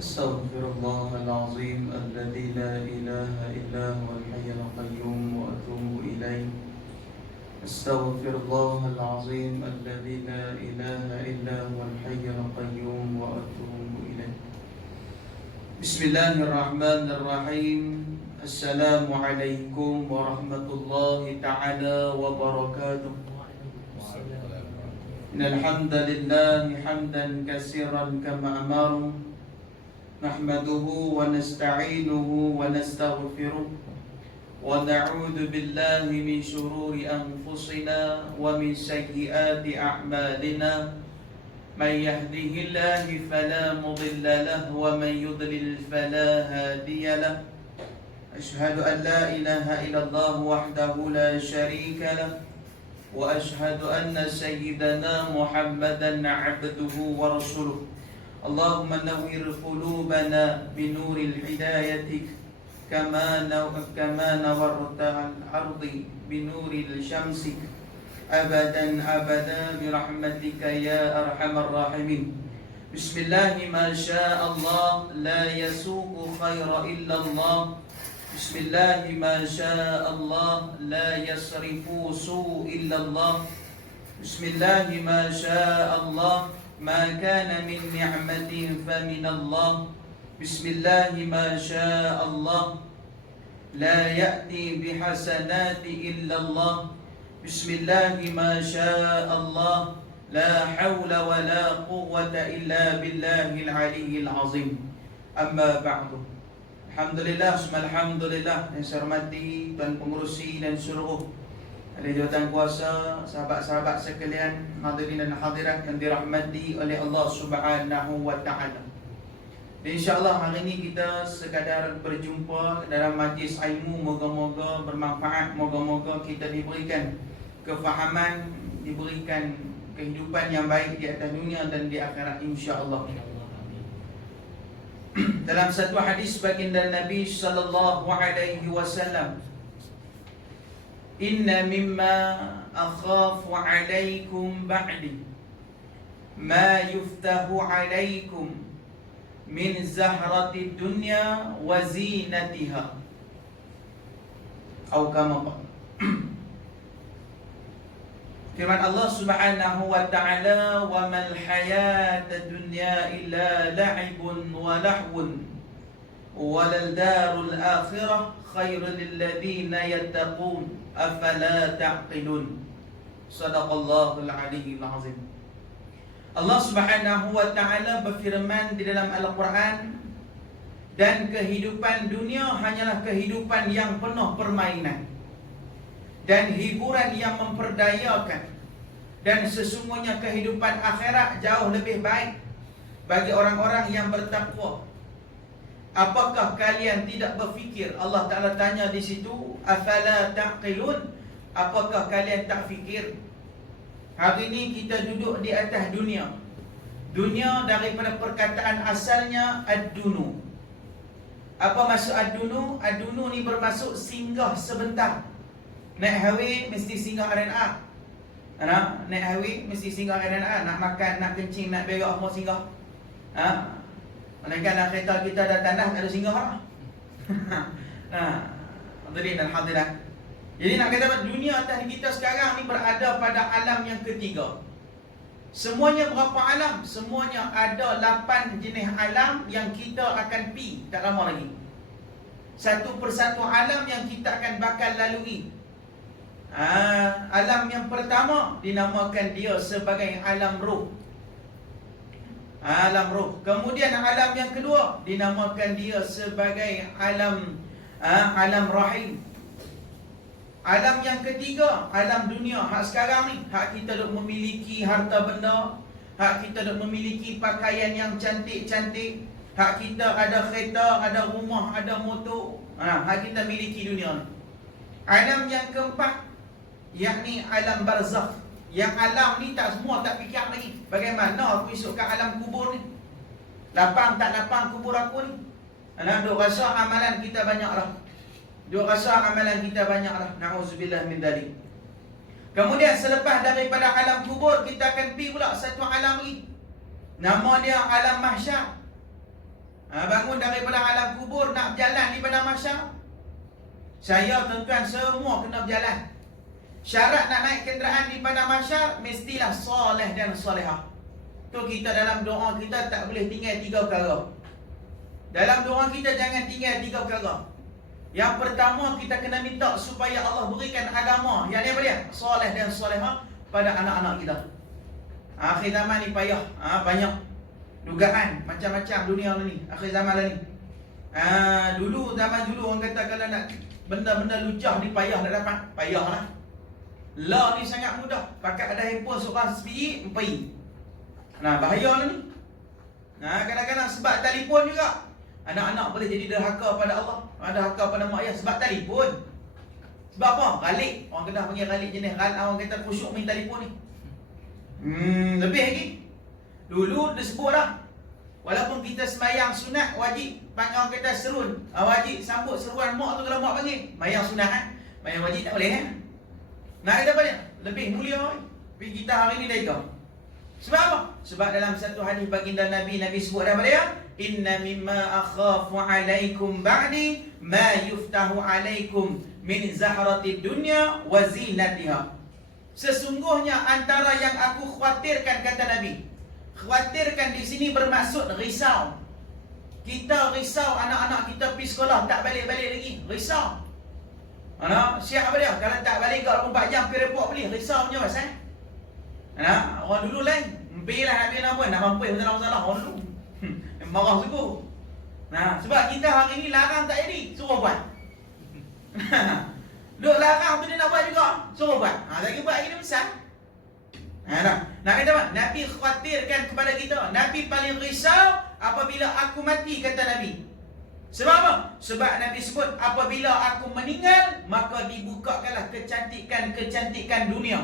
أستغفر الله العظيم الذي لا إله إلا هو الحي القيوم وأتوب إليه. أستغفر الله العظيم الذي لا إله إلا هو الحي القيوم وأتوب إليه. بسم الله الرحمن الرحيم. السلام عليكم ورحمة الله تعالى وبركاته. إن الحمد لله حمدا كثيرا كما أمر، نحمده ونستعينه ونستغفره ونعوذ بالله من شرور أنفسنا ومن سيئات أعمالنا. من يهده الله فلا مضل له ومن يضلل فلا هادي له. أشهد أن لا إله إلا الله وحده لا شريك له، وأشهد أن سيدنا محمدا عبده ورسوله. اللهم نوّر قلوبنا بنور الهداية كما نورت الأرض بنور الشمس أبدا أبدا برحمتك يا أرحم الراحمين. بسم الله ما شاء الله لا يسوق خير إلا الله. بسم الله ما شاء الله لا يصرف سوء إلا الله. بسم الله ما شاء الله ما كان من نعمة فمن الله. بسم الله ما شاء الله لا يأتي بحسنات إلا الله. بسم الله ما شاء الله لا حول ولا قوة إلا بالله العلي العظيم. أما بعد. Alhamdulillah, Alhamdulillah. Yang saya hormati Tuan Pengerusi dan seluruh ahli jawatan kuasa, sahabat-sahabat sekalian, hadirin dan hadirat yang dirahmati oleh Allah Subhanahu wa taala. InsyaAllah hari ini kita sekadar berjumpa dalam majlis ilmu. Moga-moga bermanfaat, moga-moga kita diberikan kefahaman, diberikan kehidupan yang baik di atas dunia dan di akhirat insyaAllah. Dalam satu hadis baginda Nabi sallallahu alaihi wasallam, inna mimma akhafu alaikum ba'di ma yuftahu alaikum min zahrati dunya wa zinatiha. Atau kama qala. Firman Allah Subhanahu wa ta'ala, wa mal hayatad dunya illa la'ibun wa lahwun walal darul akhirah khairul lil ladzina yattaqun afala ta'qilun. Sadaqallahul aliyyil azim. Allah Subhanahu wa taala berfirman di dalam Al-Quran, dan kehidupan dunia hanyalah kehidupan yang penuh permainan dan hiburan yang memperdayakan, dan sesungguhnya kehidupan akhirat jauh lebih baik bagi orang-orang yang bertakwa. Apakah kalian tidak berfikir? Allah Ta'ala tanya di situ, afala ta'qilun, apakah kalian tak fikir? Hari ini kita duduk di atas dunia. Dunia daripada perkataan asalnya ad-dunu. Apa maksud ad-dunu? Ad-dunu ni bermaksud singgah sebentar. Naik highway mesti singgah R&R. Naik highway mesti singgah R&R. Nak makan, nak kencing, nak berak, mau singgah. Melainkan nak kereta kita dah tanah, tak ada singgah lah. Hadirin dan hadirat. Jadi nak kata dunia atas kita sekarang ni berada pada alam yang ketiga. Semuanya berapa alam? Semuanya ada 8 jenis alam yang kita akan pi tak lama lagi. Satu persatu alam yang kita akan bakal lalui. Alam yang pertama dinamakan dia sebagai alam roh. Alam roh. Kemudian alam yang kedua dinamakan dia sebagai alam rahim. Alam yang ketiga, alam dunia. Hak sekarang ni, hak kita duk memiliki harta benda, hak kita duk memiliki pakaian yang cantik-cantik, hak kita ada kereta, ada rumah, ada motor. Hak kita miliki dunia ni. Alam yang keempat, yakni alam barzakh. Yang alam ni tak semua tak fikir lagi. Bagaimana aku esok ke alam kubur ni? Lapang tak lapang kubur aku ni? Duk rasa amalan kita banyak lah. Duk rasa amalan kita banyak lah. Na'udzubillah min dzalik. Kemudian selepas daripada alam kubur, kita akan pergi pula satu alam lagi. Nama dia alam mahsyar. Bangun daripada alam kubur nak berjalan di padang mahsyar. Saya tuan-tuan semua kena berjalan. Syarat nak naik kenderaan di padang mahsyar mestilah soleh dan solehah. Tu kita dalam doa kita tak boleh tinggal 3 perkara. Dalam doa kita jangan tinggal 3 perkara. Yang pertama kita kena minta supaya Allah berikan agama yang apa dia? Soleh dan solehah pada anak-anak kita. Akhir zaman ni payah. Banyak dugaan macam-macam dunia ni. Akhir zaman ni. Dulu zaman dulu orang kata kalau nak benda-benda lucah ni payah nak dapat. Payah lah. Law ni sangat mudah. Pakai ada handphone seorang sebiji, empai. Bahaya lah ni. Kadang-kadang sebab telefon juga anak-anak boleh jadi derhaka pada Allah, derhaka pada mak ayah sebab telefon. Sebab apa? Galik. Orang Kedah panggil galik jenis orang kata khusyuk main telefon ni. Lebih lagi. Dulu dia sebut dah. Walaupun kita semayang sunat wajib panggil orang kata serun. Wajib sambut seruan mak tu kalau mak panggil. Mayang sunat kan. Mayang wajib tak boleh kan. Nak kata apa dia? Lebih mulia. Tapi kita hari ni dah ikut. Sebab apa? Sebab dalam satu hadis baginda Nabi sebut apa dia? Inna mimma akhafu alaikum ba'di ma yuftahu alaikum min zahrati dunya wa zinatiha. Sesungguhnya antara yang aku khawatirkan, kata Nabi. Khawatirkan di sini bermaksud risau. Kita risau anak-anak kita pergi sekolah tak balik-balik lagi. Risau. Siap apa dia? Kalau tak balik kat 24 jam pergi report beli. Risau punya pasal. Orang dulu lain. Empilah nak pergi apa? Nak mampu pasal masalah orang dulu. Marah sungguh. Sebab kita hari ni larang tak jadi, suruh buat. Duk larang tu dia nak buat juga, suruh buat. Lagi buat lagi dia besar. Nak kata apa? Nabi khawatirkan kepada kita. Nabi paling risau apabila aku mati, kata Nabi. Sebab apa? Sebab Nabi sebut apabila aku meninggal, maka dibukakanlah kecantikan-kecantikan dunia.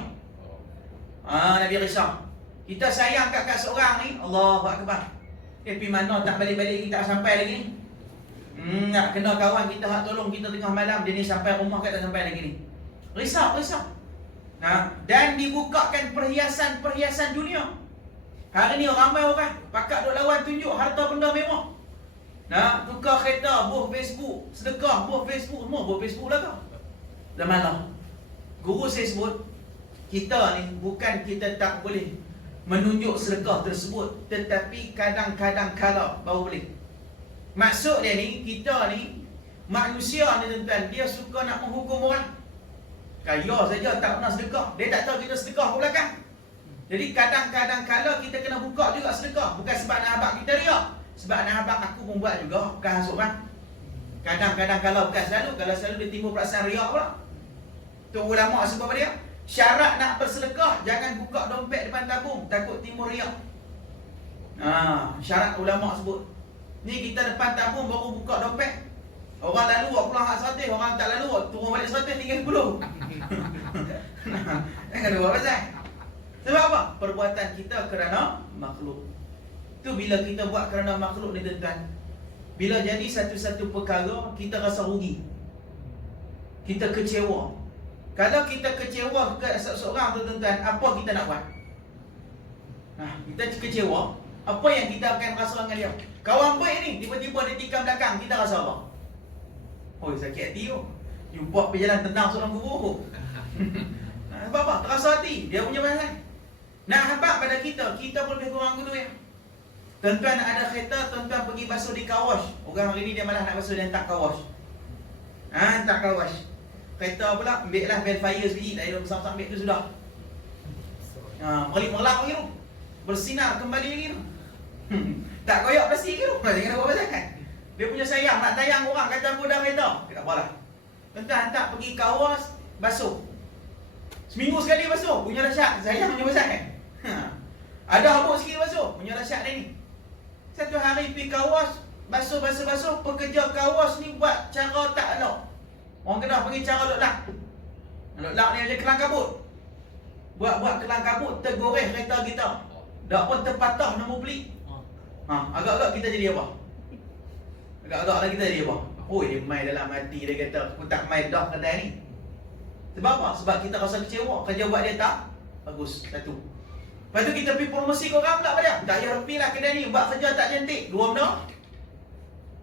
Nabi risau. Kita sayang kat seorang ni, Allahu Akbar. Pergi mana tak balik-balik lagi, tak sampai lagi ni. Nak kena kawan kita hak tolong kita tengah malam, dia ni sampai rumah kat tak sampai lagi ni. Risau. Dan dibukakan perhiasan dunia. Hari ni ramai orang pakak duk lawan tunjuk harta benda mewah. Tukar kereta, buh Facebook, sedekah, buh Facebook, semua buh Facebook lah kau. Dah malam. Guru saya sebut, kita ni bukan kita tak boleh menunjuk sedekah tersebut, tetapi kadang-kadang kala baru boleh. Maksud dia ni, kita ni manusia ni tuan-tuan, dia suka nak menghukum orang. Kaya saja tak pernah sedekah, dia tak tahu kita sedekah ke belakang. Jadi kadang-kadang kala kita kena buka juga sedekah. Bukan sebab nak habaq kita riak, sebab nak habaq aku pun buat juga, bukan hasut kan. Kadang-kadang kala bukan selalu, kalau selalu dia timbul perasaan riak pula. Tu ulama sebut apa dia? Syarat nak bersedekah, jangan buka dompet depan tabung, takut timbul riak. Syarat ulama sebut. Ni kita depan tabung baru buka dompet. Orang lalu buat pulang hak 100, orang tak lalu turun balik 100 tinggal 10. Jangan buat pasal. Sebab apa? Perbuatan kita kerana makhluk. Tu bila kita buat kerana makhluk ni tuan-tuan, bila jadi satu-satu perkara kita rasa rugi, kita kecewa. Kalau kita kecewa ke seseorang tu tuan-tuan, apa kita nak buat? Kita kecewa, apa yang kita akan rasa dengan dia? Kawan baik ni, tiba-tiba dia tikam belakang, kita rasa apa? Sakit hati tu. Jumpa pergi jalan tenang seorang guru. Sebab apa? Terasa hati, dia punya pasal. Nak habaq pada kita pun lebih kurang gitu ya. Tuan-tuan ada kereta, tuan-tuan pergi basuh di kawash. Orang hari ni dia malah nak basuh dia hantar kawash. Hantar kawash. Kereta pula, ambil lah bel fire sebiji. Tak ada besar-besar ambil tu sudah. Merlap lagi tu. Bersinar kembali lagi tu. Tak koyak plastik lagi tu. Jangan buat pasal kan. Dia punya sayang, nak tayang orang kata mudah kereta. Tak apalah. Tuan-tuan hantar pergi kawas, basuh. Seminggu sekali basuh, punya dahsyat. Sayang punya pasal kan. Ada habuk sikit basuh, punya dahsyat dia ni. Satu hari pergi kawas, basuh. Pekerja kawas ni buat cara tak elok. Orang Kedah panggil cara lok-lak. Lok-lak ni macam kelang kabut. Buat kelang kabut, tergoreh kereta kita. Tak pun terpatah nombor pelik. Agak-agak kita jadi apa? Agak-agak lah kita jadi apa? Dia main dalam hati, dia kata aku tak main dah kedai ni. Sebab apa? Sebab kita rasa kecewa. Kerja buat dia tak bagus. Satu. Lepas tu kita pergi promosi ke orang pula pada. Tak payah pergi lah kedai ni, buat kerja tak cantik. Dua benda.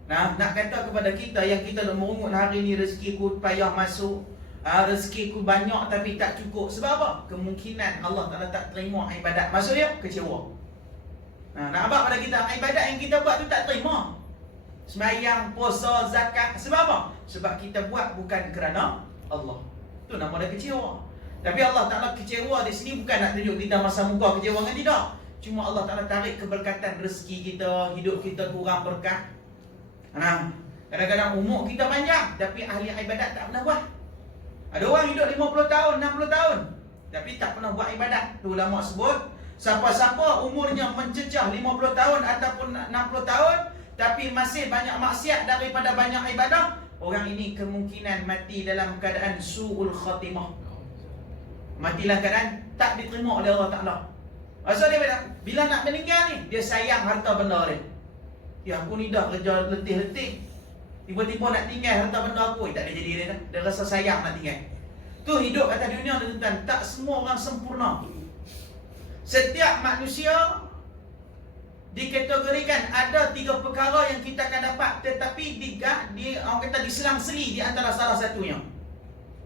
Nak kata kepada kita yang kita nak merungut hari ni rezeki ku payah masuk, rezeki ku banyak tapi tak cukup. Sebab apa? Kemungkinan Allah Ta'ala tak terima ibadat. Maksud dia kecewa. Nak abang pada kita, ibadat yang kita buat tu tak terima. Semayang, puasa, zakat. Sebab apa? Sebab kita buat bukan kerana Allah. Tu nama dia kecewa. Tapi Allah Ta'ala kecewa di sini bukan nak tunjuk kita masa muka kecewa dengan tidak. Cuma Allah Ta'ala tarik keberkatan rezeki kita, hidup kita kurang berkah. Kadang-kadang umur kita panjang tapi ahli ibadat tak pernah buat. Ada orang hidup 50 tahun, 60 tahun tapi tak pernah buat ibadat. Tu ulama sebut, siapa-siapa umurnya mencecah 50 tahun ataupun 60 tahun tapi masih banyak maksiat daripada banyak ibadah, orang ini kemungkinan mati dalam keadaan su'ul khatimah. Mati dalam keadaan tak diterima oleh Allah Ta'ala. Maksud dia bila nak meninggal ni, dia sayang harta benda dia. Ya aku ni dah kerja letih-letih, tiba-tiba nak tinggal harta benda aku, tak ada jadi dia dah. Dia rasa sayang nak tinggal. Tu hidup atas dunia ni tuan-tuan, tak semua orang sempurna. Setiap manusia dikategorikan ada 3 perkara yang kita akan dapat, tetapi orang kata diselang-seli di antara salah satunya.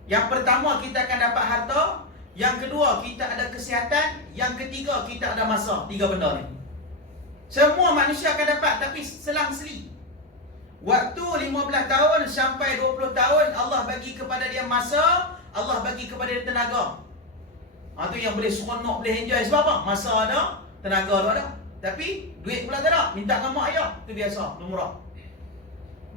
Yang pertama kita akan dapat harta, yang kedua kita ada kesihatan, yang ketiga kita ada masa. 3 benda ni semua manusia akan dapat tapi selang-seli. Waktu 15 tahun sampai 20 tahun Allah bagi kepada dia masa, Allah bagi kepada dia tenaga. Tu yang boleh seronok, boleh enjoy. Sebab apa? Masa ada, tenaga tu ada. Tapi duit pula tak ada, minta dengan mak ayah. Itu biasa, lumrah.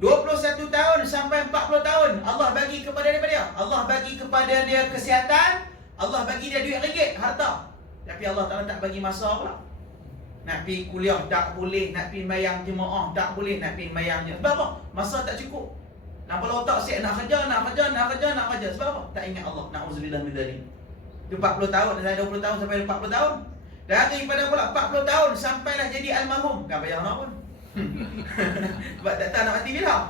21 tahun sampai 40 tahun Allah bagi kepada dia. Allah bagi kepada dia kesihatan, Allah bagi dia duit ringgit, harta. Tapi Allah Ta'ala tak bagi masa pula. Nak pergi kuliah tak boleh, nak pergi mayang jemaah tak boleh, nak pergi mayang je. Sebab apa? Masa tak cukup. Nampak otak siap nak kerja. Sebab apa? Tak ingat Allah. Na'udzubillah min dzalik. Itu 40 tahun, dari 20 tahun sampai 40 tahun. Daripada pula 40 tahun sampailah jadi almarhum. Kan bayar nak pun. Sebab tak tahu nak mati bila.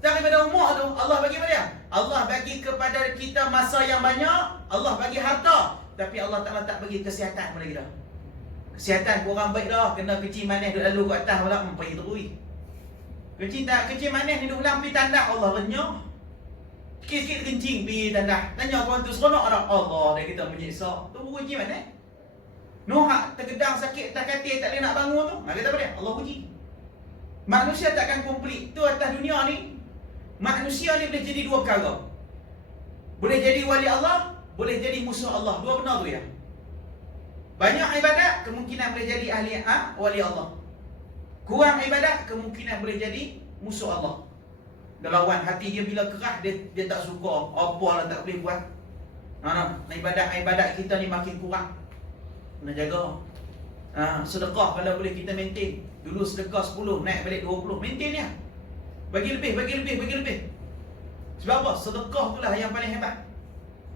Daripada umur tu Allah bagi pada dia. Allah bagi kepada kita masa yang banyak, Allah bagi harta, tapi Allah Ta'ala tak bagi kesihatan pada kita. Kesihatan kurang baik dah, kena kecil manis duduk lalu kat atas pula pergi terui. Kecil manis ni duduk ulang pergi tandas, Allah renyah. Sikit-sikit kencing pergi tandas. Tanya kawan tu seronok tak? Allah dia kita menyiksa. Tu kecil manis. Hak tergedang sakit atas katil tak boleh nak bangun tu. Kata apa dia? Allah uji. Manusia takkan komplit. Tu atas dunia ni, manusia ni boleh jadi 2 perkara. Boleh jadi wali Allah, boleh jadi musuh Allah. 2 benda tu ya. Banyak ibadat, kemungkinan boleh jadi ahli wali Allah. Kurang ibadat, kemungkinan boleh jadi musuh Allah. Dia lawan hati dia bila keras, dia tak suka. Apalah tak boleh buat. Ibadat kita ni makin kurang. Kena jaga. Sedekah kalau boleh kita maintain. Dulu sedekah 10, naik balik 20. Maintain dia. Bagi lebih. Sebab apa? Sedekah itulah yang paling hebat.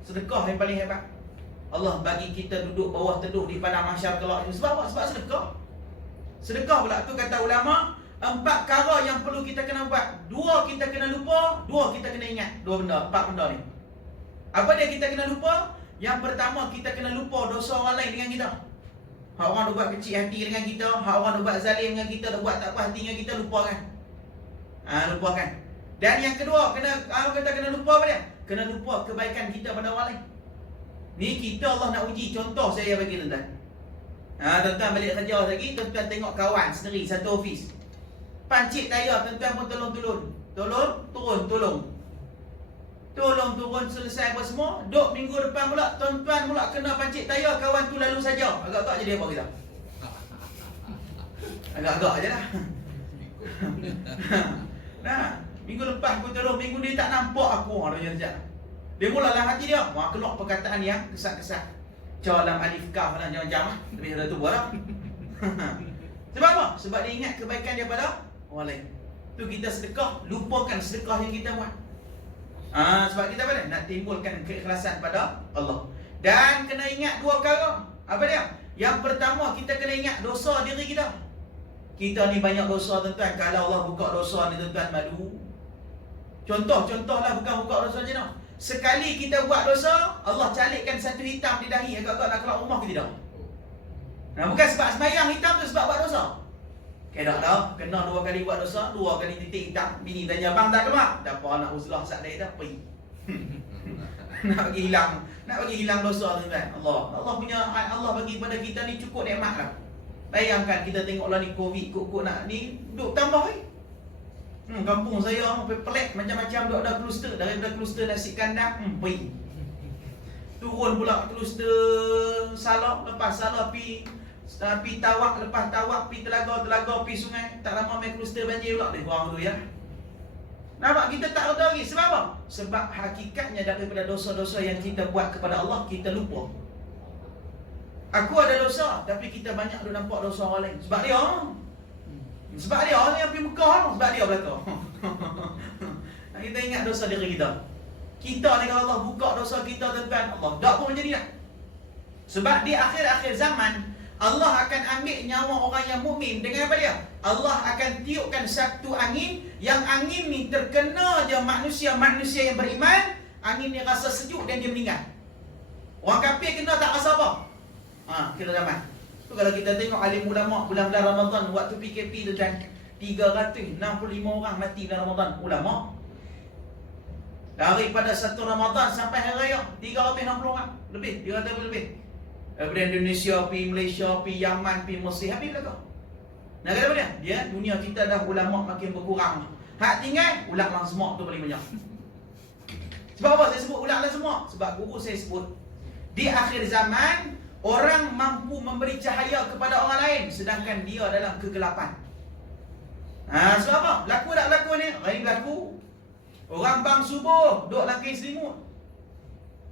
Sedekah yang paling hebat. Allah bagi kita duduk bawah teduh di padang mahsyar kelak. Sebab apa? Sebab sedekah. Sedekah pula tu kata ulama, 4 perkara yang perlu kita kena buat. 2 kita kena lupa, 2 kita kena ingat. 2 benda, 4 benda ni. Apa dia kita kena lupa? Yang pertama, kita kena lupa dosa orang lain dengan kita. Hak orang dah buat kecil hati dengan kita, hak orang dah buat zalim dengan kita, dah buat tak puas hati dengan kita, lupakan. Lupakan. Dan yang kedua, kita kena lupa apa dia? Kena lupa kebaikan kita pada orang lain. Ni kita Allah nak uji. Contoh saya bagi tuan-tuan. Tuan-tuan balik kerja lagi, tuan-tuan tengok kawan sendiri satu office. Pancit tayar, tuan-tuan pun tolong selesai apa semua. Duk minggu depan pula tuan-tuan pula kena pancit tayar, kawan tu lalu saja. Agak-agak jadi apa kita? Agak-agak je lah. Minggu lepas aku tolong, minggu ni tak nampak aku. Dia mulalah hati dia, keluar perkataan yang kesat-kesat. Dalam alif kaf lah, jangan-jangan lebih dari tu buat lah. Sebab apa? Sebab dia ingat kebaikan dia pada orang lain. Tu kita sedekah, lupakan sedekah yang kita buat. Sebab kita apa? Nak timbulkan keikhlasan pada Allah. Dan kena ingat 2 perkara. Apa dia? Yang pertama, kita kena ingat dosa diri kita. Kita ni banyak dosa tuan-tuan. Kalau Allah buka dosa ni tuan-tuan, malu. Contohlah, bukan buka dosa je no. Sekali kita buat dosa, Allah calikkan satu hitam di dahi, agak-agak nak keluar rumah ke tidak? Bukan sebab sembahyang hitam tu, sebab buat dosa. Kena 2 kali buat dosa, 2 kali titik hitam. Bini tanya, bang tak kemak? Tak apa, nak uzlah saat dia dah pergi. nak bagi hilang dosa tuan-tuan. Allah bagi pada kita ni cukup nikmat lah. Bayangkan kita tengoklah ni Covid kok nak ni duk tambah kampung saya pelik macam-macam duk ada kluster, daripada kluster nasi kandang pergi. Turun pula kluster Salah, lepas Salah pi Tawak, lepas Tawak pi Telaga pi sungai. Tak lama main kluster banjir pula dia kurang tu ya. Nampak kita tak reda lagi. Sebab apa? Sebab hakikatnya daripada dosa-dosa yang kita buat kepada Allah, kita lupa. Aku ada dosa, tapi kita banyak duk nampak dosa orang lain. Sebab dia yang pergi Mekah tu. Sebab dia belakang. Kita ingat dosa diri kita. Kita ni kalau Allah buka dosa kita tuan-tuan, Allah tak pun jadi nak. Sebab di akhir-akhir zaman, Allah akan ambil nyawa orang yang mukmin dengan apa dia? Allah akan tiupkan satu angin, yang angin ni terkena dia manusia yang beriman, angin ni rasa sejuk dan dia meninggal. Orang kafir kena tak rasa apa? Kita zaman. Tu kalau kita tengok alim ulama bulan-bulan Ramadan waktu PKP tu kan, 365 orang mati dalam Ramadan ulama. Daripada 1 Ramadan sampai hari raya 360 orang lebih, 300 lebih. Daripada Indonesia, pi Malaysia, pi Yaman, pi Mesir, habis belakang. Nak kata apa dia? Dunia kita dah ulama makin berkurang. Hak tinggal, ulanglah semua tu paling banyak. Sebab apa saya sebut ulanglah semua? Sebab guru saya sebut, di akhir zaman, orang mampu memberi cahaya kepada orang lain, sedangkan dia dalam kegelapan. Sebab apa? Berlaku tak berlaku ni? Ini berlaku. Orang bang subuh, duduk dalam kain selimut.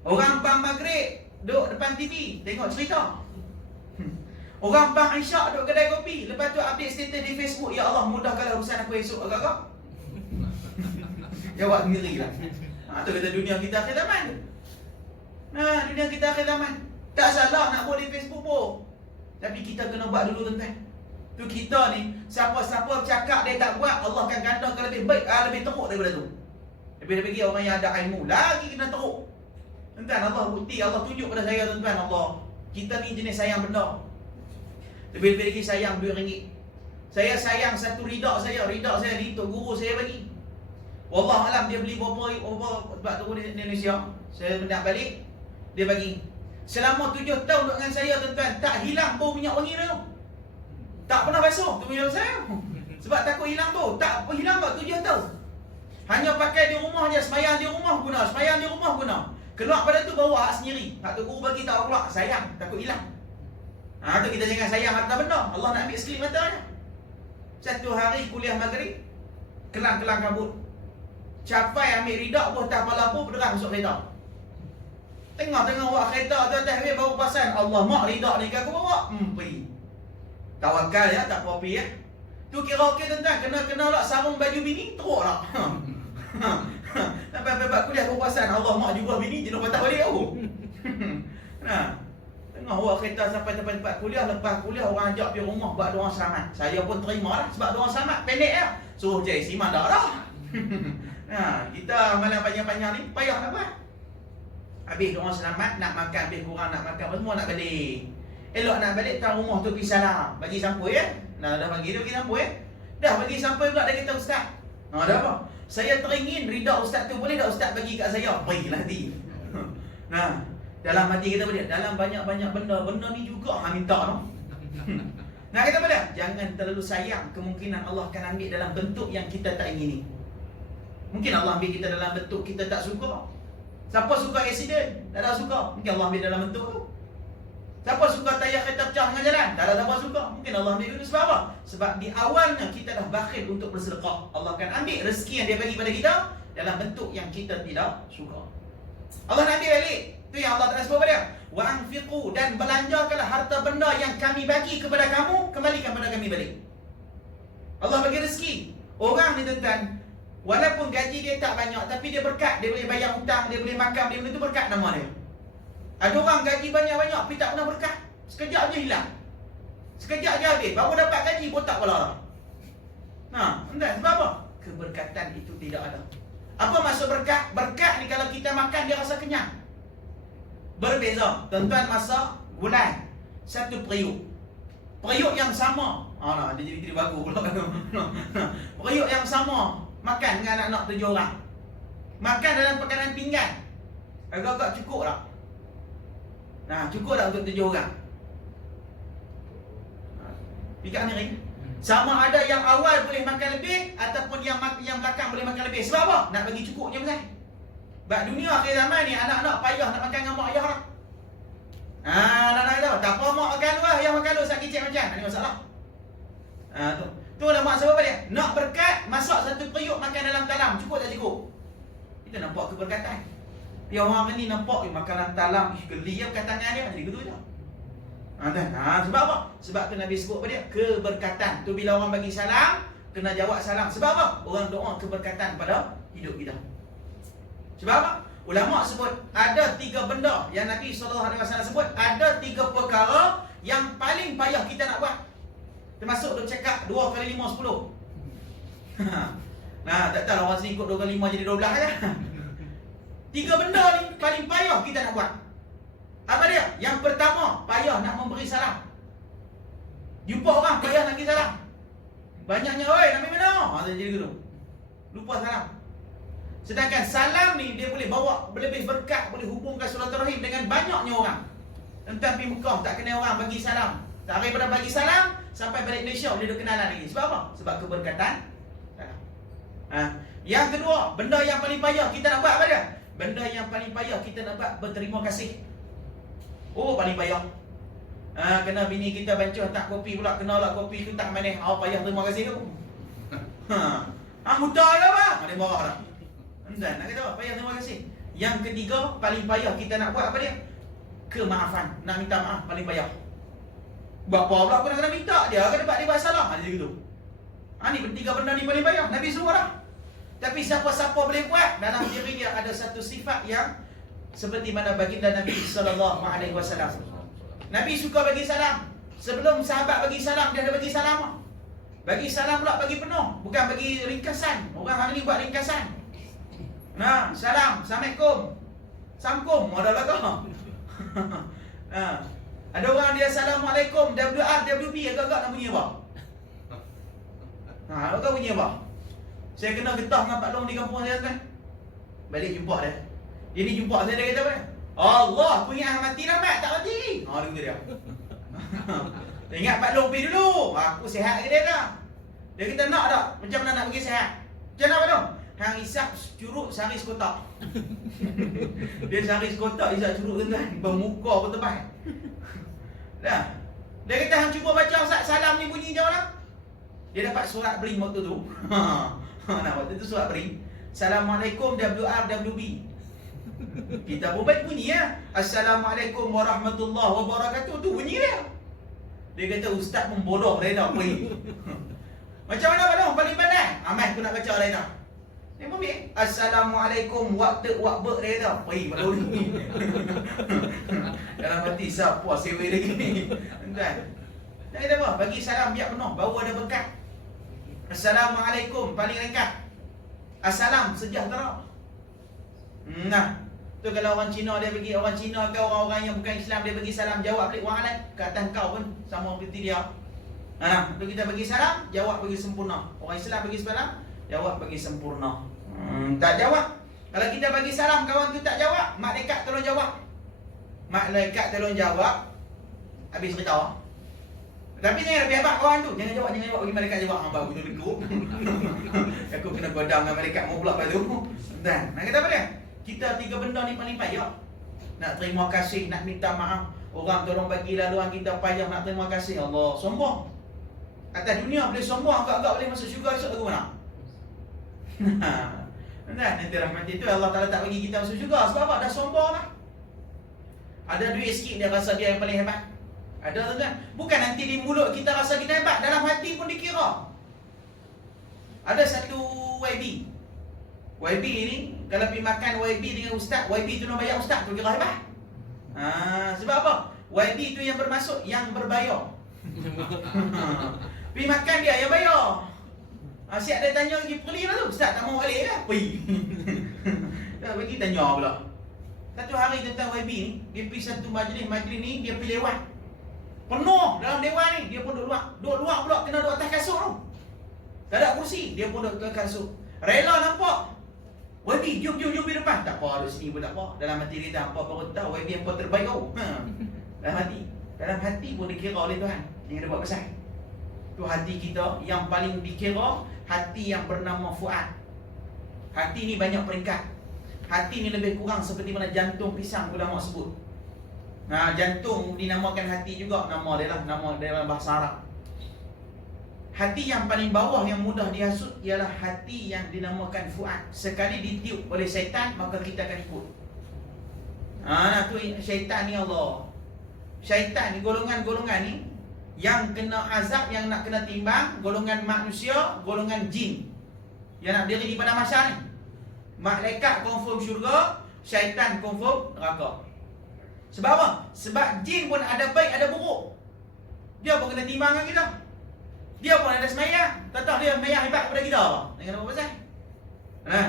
Orang bang maghrib, duduk depan TV, tengok cerita. Orang bang Isyak duduk kedai kopi, lepas tu update status di Facebook, ya Allah mudahkanlah urusan aku esok agak-agak. Jawab sendiri lah. Tu kata dunia kita akhir zaman. Dunia kita akhir zaman. Tak salah nak buat di Facebook pun, tapi kita kena buat dulu tuan-tuan. Tu kita ni, siapa-siapa cakap dia tak buat, Allah akan gandakan lebih baik, lebih teruk daripada tu. Lebih-lebih orang yang ada ilmu lagi kena teruk. Tuan-tuan, Allah bukti, Allah tunjuk pada saya tuan-tuan, Allah. Kita ni jenis sayang benda. Lebih-lebih lagi sayang RM2. Saya sayang satu ridak saya ni tok guru saya bagi. Wallah alam dia beli berapa sebab tu di Indonesia. Saya nak balik, dia bagi. Selama 7 tahun dengan saya tuan-tuan, tak hilang bau minyak wangi dia tu. Tak pernah basuh tu minyak saya. Sebab takut hilang bau. Tak hilang bau 7 tahun. Hanya pakai di rumah je, semayang di rumah guna. Keluar pada tu bawa hak sendiri. Hak tu guru bagi tak keluar, sayang, takut hilang. Tu kita jangan sayang harta benda. Allah nak ambil sekelip matanya. Satu hari kuliah maghrib, kelang-kelang kabut. Capai ambil ridak buah tak kepala pun berderang masuk kereta. Tengah-tengah buat kereta tu atas habis baru pasan, Allah mak ridak ni aku bawa. Pergi. Tawakal ya, tak apa-apa ya. Tu kira okey tuan-tuan, kena lah sarung baju bini, teruk lah. Sampai kuliah baru pasan, Allah mak juga bini, jenuh patah balik aku. Tengah buat kereta sampai tempat kuliah, lepas kuliah orang ajak pergi rumah buat doa selamat. Saya pun terima lah, sebab doa selamat pendek ya. Suruh cari siman dah lah. Kita malam panjang-panjang ni payah nak buat. Habis doa selamat, nak makan, habis kurang nak makan, semua nak balik. Elok nak balik, tak rumah tu pergi salam, bagi sampul ya. Dah bagi dia bagi sampul ya. Dah bagi sampul pula, dia kata ustaz, ada apa? Saya teringin rida ustaz tu, boleh tak ustaz bagi kat saya? Baiklah hati. Dalam hati kita boleh, dalam banyak-banyak benda ni juga minta no. Nak kata apa dia? Jangan terlalu sayang, kemungkinan Allah akan ambil dalam bentuk yang kita tak ingini. Mungkin Allah ambil kita dalam bentuk kita tak suka. Siapa suka accident? Tak ada suka. Mungkin Allah ambil dalam bentuk tu. Siapa suka tayar kereta pecah tengah jalan? Tak ada siapa suka. Mungkin Allah ambil itu sebab apa? Sebab di awalnya kita dah bakhil untuk bersedekah. Allah akan ambil rezeki yang dia bagi pada kita dalam bentuk yang kita tidak suka. Allah nak ambil balik. Itu yang Allah Ta'ala sebut pada dia. Wa anfiqu, dan belanjakanlah harta benda yang kami bagi kepada kamu, kembalikan kepada kami balik. Allah bagi rezeki. Orang ni tuan-tuan, walaupun gaji dia tak banyak, tapi dia berkat. Dia boleh bayar hutang, dia boleh makan, dia boleh, itu berkat nama dia. Ada orang gaji banyak-banyak tapi tak pernah berkat. Sekejap je hilang. Sekejap je habis. Baru dapat gaji botak kepala. Entah sebab apa? Keberkatan itu tidak ada. Apa maksud berkat? Berkat ni kalau kita makan dia rasa kenyang. Berbeza. Tuan-tuan masak gulai 1 periuk. periuk yang sama. Dia jadi bagus pula. Periuk yang sama, makan dengan anak-anak 7 orang. Makan dalam pekanan pinggan. Agak-agak cukup tak? Cukup tak untuk 7 orang? Fikir ni. Sama ada yang awal boleh makan lebih ataupun yang belakang boleh makan lebih. Sebab apa? Nak bagi cukup je pasal. Sebab dunia akhir zaman ni anak-anak payah nak makan dengan mak ayah dah. Anak-anak kata, tak apa mak makan lu lah, yang makan lu sakit kicik macam. Ini masalah. Tu lah mak sebab apa dia? Nak berkat, masak satu periuk makan dalam talam. Cukup tak cukup? Kita nampak keberkatan. Dia orang ni nampak makan dalam talam, geli ya perkataannya dia. Jadi gitu je. Sebab apa? Sebab tu Nabi sebut apa dia? Keberkatan. Tu bila orang bagi salam, kena jawab salam. Sebab apa? Orang doa keberkatan pada hidup kita. Sebab apa? Ulama sebut ada 3 benda yang Nabi SAW sebut, ada 3 perkara yang paling payah kita nak buat. Termasuk dia cakap 2 kali 5 10. Tak tahu orang sini ikut 2 kali 5 jadi 12 aja. 3 benda ni paling payah kita nak buat. Apa dia? Yang pertama, payah nak memberi salam. Jumpa orang payah nak bagi salam. Banyaknya, oi, nak pergi mana? Jadi gitu. Lupa salam. Sedangkan salam ni dia boleh bawa lebih berkat, boleh hubungkan silaturahim dengan banyaknya orang. Entah pergi Mekah tak kenal orang bagi salam. Tak daripada bagi salam sampai balik Malaysia boleh ada kenalan lagi. Sebab apa? Sebab keberkatan salam. Yang kedua, benda yang paling payah kita nak buat apa dia? Benda yang paling payah kita nak buat berterima kasih. Paling payah. Kena bini kita bancuh tak kopi pula, kena lah kopi tu tak manis. Payah terima kasih tu. Mudah lah bang. Dia marah dah. Dan nak kata apa? Payah terima kasih. Yang ketiga, paling payah kita nak buat apa dia? Kemaafan. Nak minta maaf, paling payah. Bapa pula aku nak kena minta dia, kan dapat dia buat salah. Jadi gitu. Ni 3 benda ni paling payah. Nabi suruh dah. Tapi siapa-siapa boleh buat, dalam diri dia ada satu sifat yang seperti mana baginda Nabi SAW. Nabi suka bagi salam. Sebelum sahabat bagi salam, dia ada bagi salam. Bagi salam pula bagi penuh, bukan bagi ringkasan. Orang hari ni buat ringkasan. Salam, Assalamualaikum, Assalamualaikum, ada belakang. Ada orang dia Assalamualaikum, WR, WB, agak-agak nak bunyi apa? Agak bunyi apa? Saya kena getah dengan Pak Long di kampung saya kan. Balik jumpa dia. Dia ni jumpa saya, dia kata apa? Allah, aku ingat mati dah mat, tak mati. Dia kata dia. Dia ingat Pak Long pergi dulu. Aku sihat ke dia dah. Dia kata nak tak? Macam mana nak pergi sihat? Macam mana Pak Long? Hang isap curuk sehari sekotak. Dia sehari sekotak isap curuk tuan-tuan. Bermuka pun tebal. Dah. Dia kata hang cuba baca salam ni bunyi jauh lah. Dia dapat surat bering waktu tu. Waktu tu surat bering. Assalamualaikum WR WB. Kita pun baik bunyi ya. Assalamualaikum warahmatullahi wabarakatuh. Tu bunyi dia. Dia kata ustaz pun bodoh dia dah bering. Macam mana Pak Long? Paling pandai. Amat aku nak baca lain dah. Dia pun biar. Assalamualaikum waktu wakbek dia dah. Pergi Pak Long ni. Dalam hati siapa sewe lagi ni. Tuan. Dia kata apa? Bagi salam biar penuh. Baru ada berkat. Assalamualaikum paling ringkas. Assalam sejahtera. Tu kalau orang Cina dia bagi, orang Cina ke orang-orang yang bukan Islam dia bagi salam, jawab balik wa'alaikum ke atas kau pun sama seperti dia. Tu kita bagi salam, jawab bagi sempurna. Orang Islam bagi salam, jawab bagi sempurna. Tak jawab. Kalau kita bagi salam kawan tu tak jawab, malaikat tolong jawab. Malaikat tolong jawab. Habis cerita. Tapi jangan lebih abang kawan tu. Jangan jawab bagi malaikat jawab. Baru tu lekuk. Aku kena godang dengan malaikat mau pula lepas tu. Dan nak kata apa dia? Kita 3 benda ni paling payah. Nak terima kasih, nak minta maaf. Orang tolong bagi laluan kita payah nak terima kasih. Allah, sombong. Atas dunia boleh sombong, agak-agak boleh masuk syurga esok ke mana? Nanti rahmat itu Allah Ta'ala tak bagi kita masuk syurga. Sebab apa? Dah sombong lah. Ada duit sikit dia rasa dia yang paling hebat. Ada tuan-tuan. Bukan nanti di mulut kita rasa kita hebat, dalam hati pun dikira. Ada satu YB. YB ni kalau pergi makan YB dengan ustaz, YB tu nak bayar ustaz tu kira hebat. Sebab apa? YB tu yang bermasuk, yang berbayar. Pergi makan dia yang bayar. Siap dia tanya lagi perli lah tu. Ustaz tak mau balik lah. Pergi. Dah bagi tanya pula. Satu hari tentang YB ni, dia pergi satu majlis ni dia pergi lewat. Penuh dalam dewan ni, dia pun duduk luar. Duduk luar pula kena duduk atas kasut tu. Tak ada kursi, dia pun duduk atas kasut. Rela nampak. YB, jom di depan. Tak apa, duduk sini pun tak apa. Dalam hati dia tak apa, baru tahu YB apa terbaik kau. Dalam hati pun dikira oleh Tuhan. Yang dia buat pasal. Tu hati kita yang paling dikira, hati yang bernama Fuad. Hati ni banyak peringkat. Hati ni lebih kurang seperti mana jantung pisang ulama sebut. Nah, jantung dinamakan hati juga, nama dia dalam bahasa Arab. Hati yang paling bawah yang mudah dihasut ialah hati yang dinamakan Fuad. Sekali ditiup oleh syaitan, maka kita akan ikut. Nah, tu syaitan ni Allah. Syaitan ni, golongan-golongan ni yang kena azab, yang nak kena timbang, golongan manusia, golongan jin yang nak diri di pada masa ni. Malaikat confirm syurga, syaitan confirm neraka. Sebab apa? Sebab jin pun ada baik, ada buruk. Dia pun kena timbang dengan kita. Dia pun ada semayang. Tak tahu dia semayang hebat kepada kita apa? Dengan apa pasal?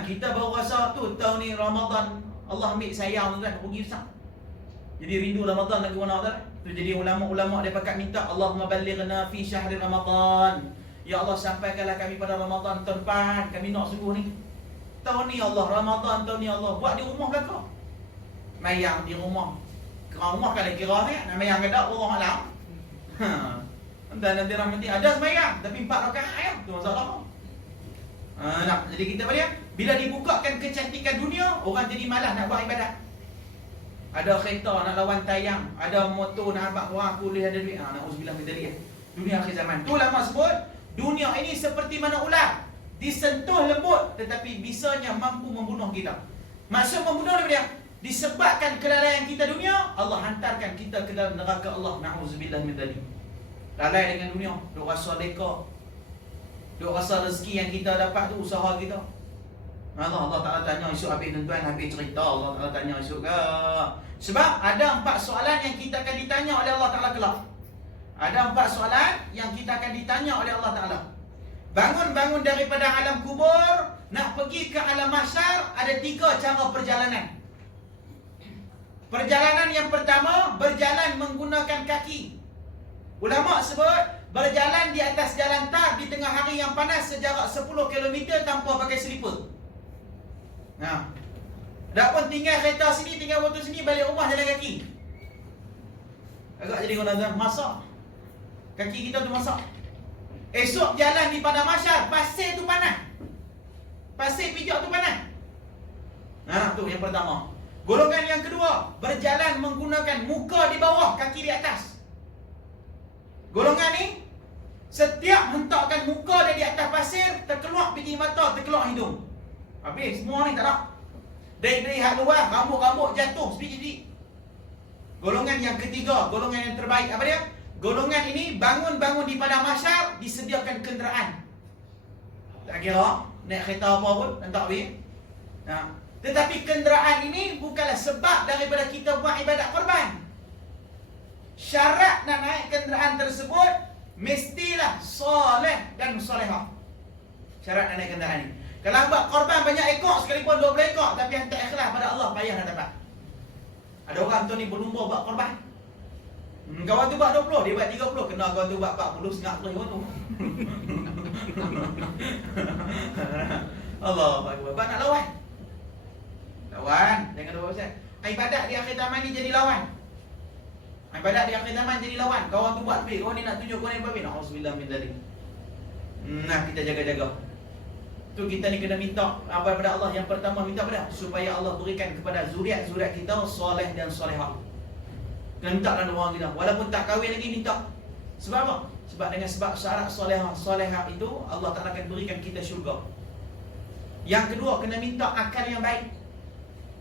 Kita baru rasa tu tahun ni Ramadan, Allah ambil sayang tu kan, pergi besar. Jadi rindu Ramadan lagi mana tak? Tu jadi ulama-ulama dia pakat minta Allahumma ballighna fi syahri Ramadan. Ya Allah, sampaikanlah kami pada Ramadan tahun depan. Kami nak sungguh ni. Tahun ni Allah, Ramadan tahun ni Allah. Buat di rumah ke kau? Mayang di rumah. Kau rumah kalau kira ni, nak mayang ke tak? Allah Alam. Dan nanti orang penting ada semayang, tapi 4 rakaat ya. Tu masalah. Jadi kita balik, bila dibukakan kecantikan dunia, orang jadi malas nak buat ibadat. Ada kereta nak lawan tayang, ada motor nak habaq orang boleh ada duit. Na'udzubillah min dzalik. Dunia akhir zaman. Tu lama sebut, dunia ini seperti mana ular, disentuh lembut tetapi bisanya mampu membunuh kita. Maksud membunuh dia, disebabkan kelalaian kita dunia, Allah hantarkan kita ke dalam neraka Allah. Na'udzubillah min dzalik. Lalai dengan dunia, duk rasa leka, duk rasa rezeki yang kita dapat tu usaha kita. Allah Ta'ala tanya esok habis tuan-tuan, habis cerita Allah Ta'ala tanya esok ke. Sebab ada 4 soalan yang kita akan ditanya oleh Allah Ta'ala kelak. Ada 4 soalan yang kita akan ditanya oleh Allah Ta'ala. Bangun-bangun daripada alam kubur, nak pergi ke alam mahsyar, ada 3 cara perjalanan. Perjalanan yang pertama, berjalan menggunakan kaki. Ulama sebut, berjalan di atas jalan tar di tengah hari yang panas sejarak 10 km tanpa pakai selipar. Dah pun tinggal kereta sini, tinggal motor sini, balik rumah jalan kaki. Agak jadi orang masak. Kaki kita tu masak. Esok jalan di padang mahsyar, pasir tu panas. Pasir pijak tu panas. Tu yang pertama. Golongan yang kedua, berjalan menggunakan muka di bawah, kaki di atas. Golongan ni, setiap hentakkan muka dia di atas pasir, terkeluar biji mata, terkeluar hidung. Habis, semua ni tak ada. Dari hak luar, rambut-rambut jatuh sebiji-biji. Golongan yang ketiga, golongan yang terbaik, apa dia? Golongan ini bangun-bangun di padang mahsyar, disediakan kenderaan. Tak kira, naik kereta apa pun, tak habis. Tetapi kenderaan ini bukanlah sebab daripada kita buat ibadat korban. Syarat nak naik kenderaan tersebut, mestilah soleh dan solehah. Syarat nak naik kenderaan ini. Kalau buat korban banyak ekor, sekalipun 20 ekor, tapi yang tak ikhlas pada Allah, payah nak dapat. Ada orang tu ni berlumba buat korban. Kawan tu buat 20, dia buat 30. Kena kawan tu buat 40, sengak terus kawan tu. Allah Akbar. Nak lawan. Lawan, jangan lupa pasal. Ibadat di akhir zaman ni jadi lawan. Ibadat di akhir zaman jadi lawan. Kawan tu buat lebih, kawan ni nak tunjuk, kawan ni buat lebih. Na'udzubillah min dzalik. Kita jaga-jaga. Tu kita ni kena minta apa kepada Allah. Yang pertama minta pada supaya Allah berikan kepada zuriat-zuriat kita soleh dan solehah. Kena minta dalam orang kita. Walaupun tak kahwin lagi minta. Sebab apa? Sebab dengan sebab syarat solehah itu Allah Ta'ala akan berikan kita syurga. Yang kedua, kena minta akal yang baik.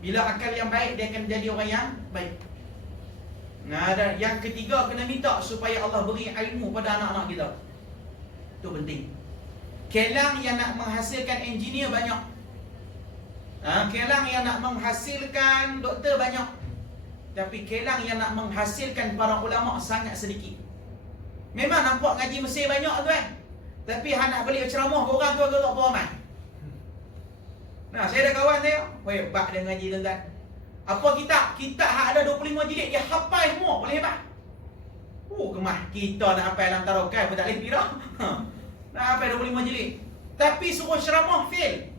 Bila akal yang baik, dia akan jadi orang yang baik. Dan yang ketiga, kena minta supaya Allah beri ilmu pada anak-anak kita. Itu penting. Kelang yang nak menghasilkan engineer banyak. Kelang yang nak menghasilkan doktor banyak. Tapi kelang yang nak menghasilkan para ulama sangat sedikit. Memang nampak ngaji Mesir banyak tuan. Tapi hang nak balik ceramah ke orang tu agak tak beramai. Saya ada kawan saya, bak dia ngaji tuan-tuan. Apa kitab? Kitab hak ada 25 jilid, dia hafal semua, boleh hebat. Kemah kita nak hafal dalam tarokai pun tak boleh dah. Nak hafal 25 jilid. Tapi suruh ceramah fail.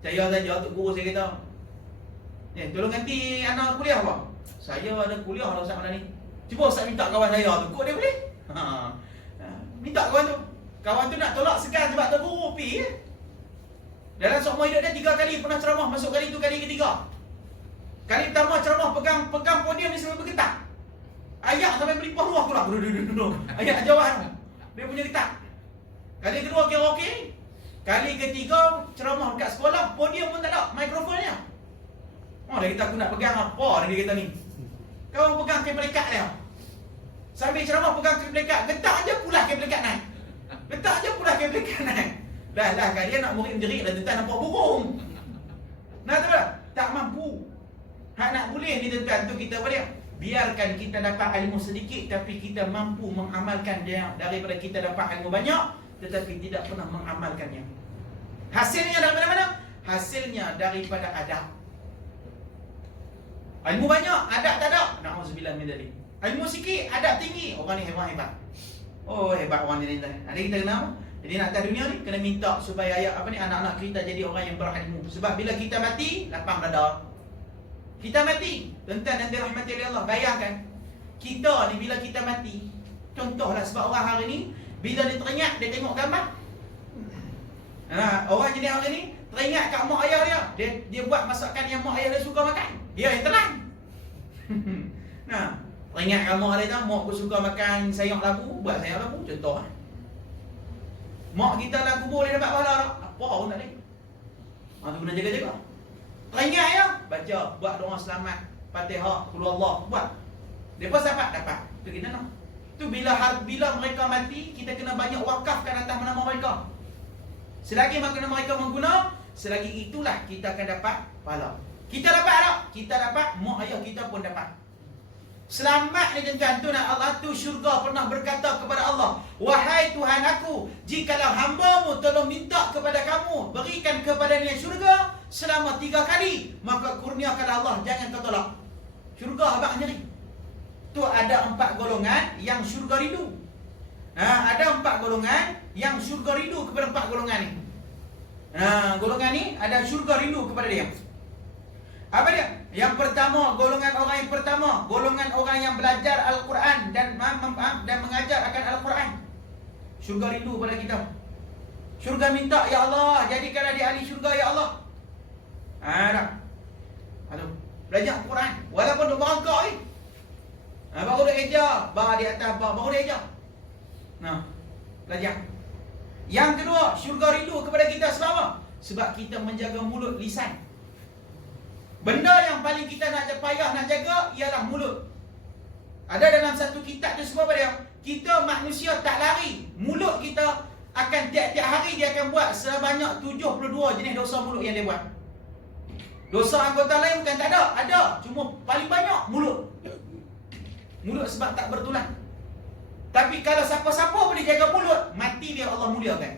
Saya saja untuk guru saya kata, tolong ganti anak kuliah apa? Saya ada kuliah lah Ustaz malam ni. Cuba Ustaz minta kawan saya tu, kok dia boleh? Minta kawan tu. Kawan tu nak tolak segan sebab tu guru pi. Dalam seumur hidup dia 3 kali pernah ceramah, masuk kali tu kali ketiga. Kali pertama ceramah pegang podium ni sampai bergetar. Ayat sampai melimpah ruah aku lah. Ayat jawab dia punya getar. Kali kedua kira okey. Kali ketiga ceramah dekat sekolah, podium pun tak ada, mikrofonnya. Dia kata aku nak pegang apa dia kata ni. Kau pegang kabel lekat dia. Sambil ceramah pegang kabel lekat, getar je pula kabel lekat naik. Getar je pula kabel lekat naik. Dah kan dia nak murid menjerit dah tuan nampak burung. Nah tu tak? Tak mampu. Hak nak boleh ni tuan tu kita apa dia? Biarkan kita dapat ilmu sedikit tapi kita mampu mengamalkan dia daripada kita dapat ilmu banyak tetapi tidak pernah mengamalkannya. Hasilnya dari mana? Hasilnya daripada adab. Ilmu banyak, adab tak ada. Na'udzubillah min dzalik. Ilmu sikit, adab tinggi, orang ni hebat. Hebat orang ni. Ada kita kenal. Jadi nak atas dunia ni kena minta supaya anak-anak kita jadi orang yang berilmu. Sebab bila kita mati, lapang dada. Kita mati, tuan-tuan dan dirahmati oleh Allah. Bayangkan, kita ni bila kita mati, contohlah sebab orang hari ni bila dia teringat, dia tengok gambar. Orang jenis hari ni teringat kat mak ayah dia buat masakan yang mak ayah dia suka makan. Dia yang telan. Teringat kat mak dia, mak aku suka makan sayur labu, buat sayur labu, contoh. Mak kita dalam kubur dia dapat pahala tak? Apa pun tak boleh. Tu kena jaga-jaga. Teringat ya, baca, buat doa selamat, Fatihah, Qul Allah, buat. Lepas dapat. Tu kita nak. Tu bila mereka mati, kita kena banyak wakafkan atas nama mereka. Selagi nama mereka mengguna, selagi itulah kita akan dapat pahala. Kita dapat tak? Kita dapat, mak ayah kita pun dapat. Selamat ni tuan-tuan, tu nak Allah tu syurga pernah berkata kepada Allah, wahai Tuhan aku, jikalau hamba-Mu tolong minta kepada kamu, berikan kepadanya syurga selama 3 kali, maka kurniakan Allah, jangan kau tolak. Syurga abang sendiri. Tu ada 4 golongan yang syurga rindu. Ada 4 golongan yang syurga rindu kepada 4 golongan ni. Golongan ni ada syurga rindu kepada dia. Apa dia? Yang pertama, golongan orang yang belajar Al-Quran dan mengajar akan Al-Quran. Syurga rindu pada kita. Syurga minta, ya Allah, jadikanlah dia ahli syurga, ya Allah. Belajar Al-Quran. Walaupun duk merangkak ni. Baru dia eja, bar di atas bar, baru dia eja. Belajar. Yang kedua, syurga rindu kepada kita selama. Sebab kita menjaga mulut, lisan. Benda yang paling kita nak payah nak jaga ialah mulut. Ada dalam satu kitab tu sebab apa dia? Kita manusia tak lari. Mulut kita akan tiap-tiap hari dia akan buat sebanyak 72 jenis dosa mulut yang dia buat. Dosa anggota lain bukan tak ada, ada. Cuma paling banyak mulut. Mulut sebab tak bertulang. Tapi kalau siapa-siapa boleh jaga mulut, mati dia Allah muliakan.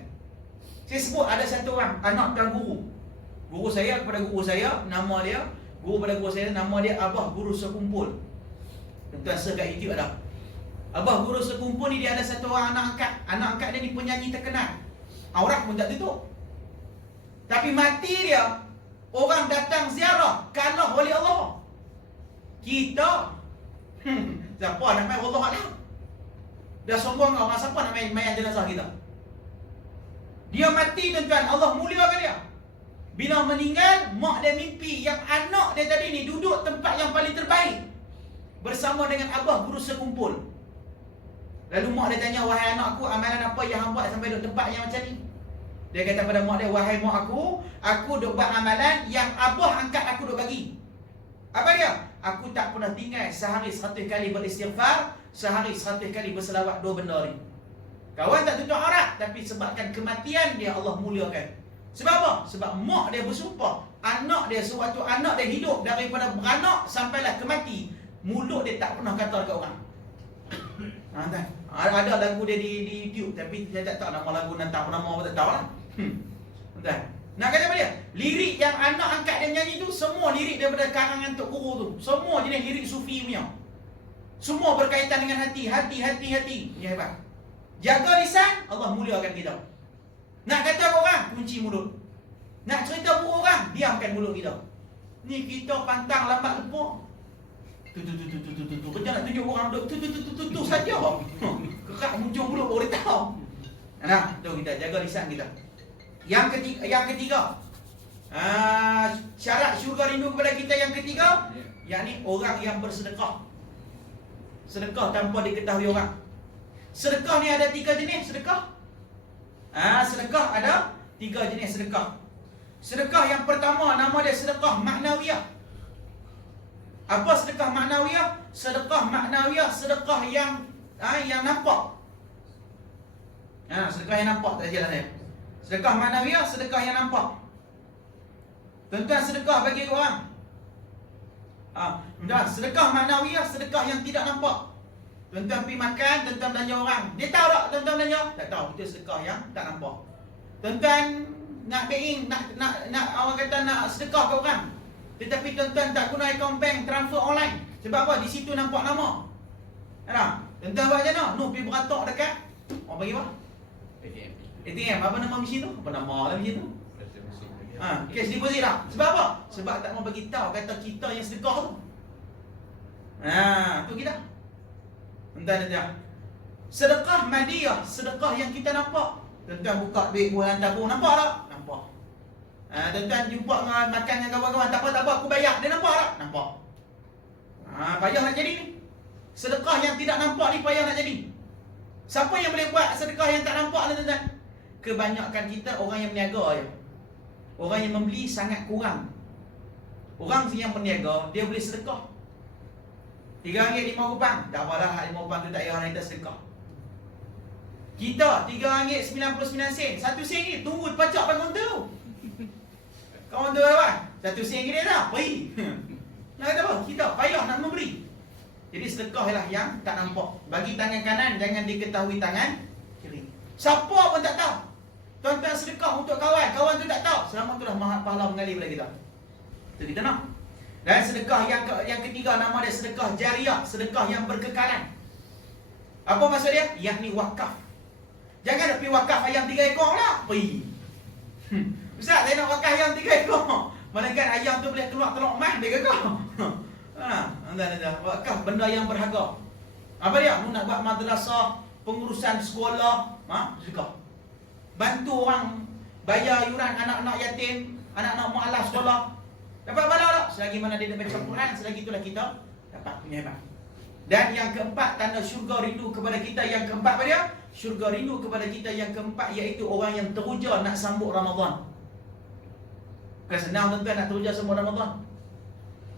Saya sebut ada satu orang, anak dan guru. Guru saya kepada guru saya, nama dia, guru pada guru saya, nama dia Abah Guru Sekumpul. Tuan-tuan sekat YouTube ada. Abah Guru Sekumpul ni dia ada satu orang anak angkat. Anak angkat dia ni penyanyi terkenal. Aurat pun tak tutup. Tapi mati dia, orang datang ziarah, kalah oleh Allah. Kita, siapa nak main Allah Alam? Dah sombong orang, siapa nak main jenazah kita? Dia mati tuan-tuan, Allah muliakan dia. Bila meninggal, mak dia mimpi yang anak dia tadi ni duduk tempat yang paling terbaik bersama dengan Abah Guru Sekumpul. Lalu mak dia tanya, wahai anak aku, amalan apa yang hang buat sampai duduk tempat yang macam ni? Dia kata pada mak dia, wahai mak aku duk buat amalan yang Abah angkat aku duk bagi. Apa dia? Aku tak pernah tinggal sehari 100 kali beristighfar, sehari 100 kali berselawat, 2 benda ni. Kawan tak tutup aurat, tapi sebabkan kematian dia Allah muliakan. Sebab apa? Sebab mak dia bersumpah, anak dia sewaktu anak dia hidup daripada beranak sampailah ke mati, mulut dia tak pernah kata dekat orang. Ada lagu dia di YouTube, tapi saya tak tahu nama lagu, nak tahu nama apa tak tahu lah. Nak kata apa dia? Lirik yang anak angkat dia nyanyi tu, semua lirik daripada karangan Tok Guru tu. Semua jenis lirik sufi punya. Semua berkaitan dengan hati. Ini hebat. Jaga lisan, Allah muliakan kita. Nak kata orang, kunci mulut. Nak cerita buruk orang, diamkan mulut kita. Ni kita pantang lambat lepas. Tu. Kerja nak tunjuk orang duk tu saja. Kerak muncul mulut baru dia tahu. Nah, tu kita jaga lisan kita. Yang ketiga, syarat syurga rindu kepada kita yang ketiga, yakni orang yang bersedekah. Sedekah tanpa diketahui orang. Sedekah ni ada 3 jenis sedekah. Sedekah ada 3 jenis sedekah. Sedekah yang pertama nama dia sedekah maknawiyah. Apa sedekah maknawiyah? Sedekah maknawiyah sedekah yang nampak. Sedekah yang nampak tak jelas saya. Sedekah maknawiyah sedekah yang nampak. Tuan-tuan sedekah bagi orang. Sedekah maknawiyah sedekah yang tidak nampak. Tuan-tuan pergi makan, tuan-tuan belanja orang. Dia tahu tak tuan-tuan belanja? Tak tahu. Itu sedekah yang tak nampak. Tuan-tuan nak paying, nak orang kata nak sedekah ke orang. Tetapi tuan-tuan tak guna akaun bank, transfer online. Sebab apa? Di situ nampak nama. Tuan-tuan buat macam mana? Pergi beratok dekat. Orang bagi apa? ATM. Apa nama mesin tu? Apa nama lah mesin tu? Cash deposit lah. Sebab apa? Sebab tak mau bagi tahu kata kita yang sedekah tu. Tu kita. Entah. Sedekah madiyah, sedekah yang kita nampak. Tuan-tuan buka duit bulan tabung, nampak tak? Nampak. Tuan-tuan jumpa makan dengan kawan-kawan, tak apa, aku bayar. Dia nampak tak? Nampak. Payah nak jadi ni. Sedekah yang tidak nampak ni payah nak jadi. Siapa yang boleh buat sedekah yang tak nampak ni tuan-tuan? Kebanyakan kita orang yang berniaga je. Orang yang membeli sangat kurang. Orang yang berniaga, dia boleh sedekah RM3.5. Tak apalah, RM5 tu tak payah kita sedekah. Kita RM3.99. 1 sen ni tunggu pacak pada kaunter tu. Kaunter apa? 1 sen dia dah pergi. Nak kata apa? Kita payah nak memberi. Jadi sedekah lah yang tak nampak. Bagi tangan kanan, jangan diketahui tangan kiri. Siapa pun tak tahu. Tuan-tuan sedekah untuk kawan, kawan tu tak tahu. Selama tu dah pahala mengalir pada kita. Itu kita nak. Dan sedekah yang ketiga nama dia sedekah jariah, sedekah yang berkekalan. Apa maksud dia? Yakni wakaf. Jangan nak pergi wakaf ayam 3 ekor lah. Pergi. Ustaz, saya nak wakaf ayam 3 ekor. Melainkan ayam tu boleh keluar telur emas 3 ekor. Wakaf benda yang berharga. Apa dia? Mu nak buat madrasah, pengurusan sekolah, sedekah. Bantu orang bayar yuran anak-anak yatim, anak-anak mu'alaf sekolah. Dapat pahala tak? Selagi mana dia baca Quran, selagi itulah kita dapat punya hebat. Dan yang keempat, tanda syurga rindu kepada kita. Yang keempat apa dia? Syurga rindu kepada kita yang keempat, iaitu orang yang teruja nak sambut Ramadan. Bukan senang tuan-tuan nak teruja sambut Ramadan.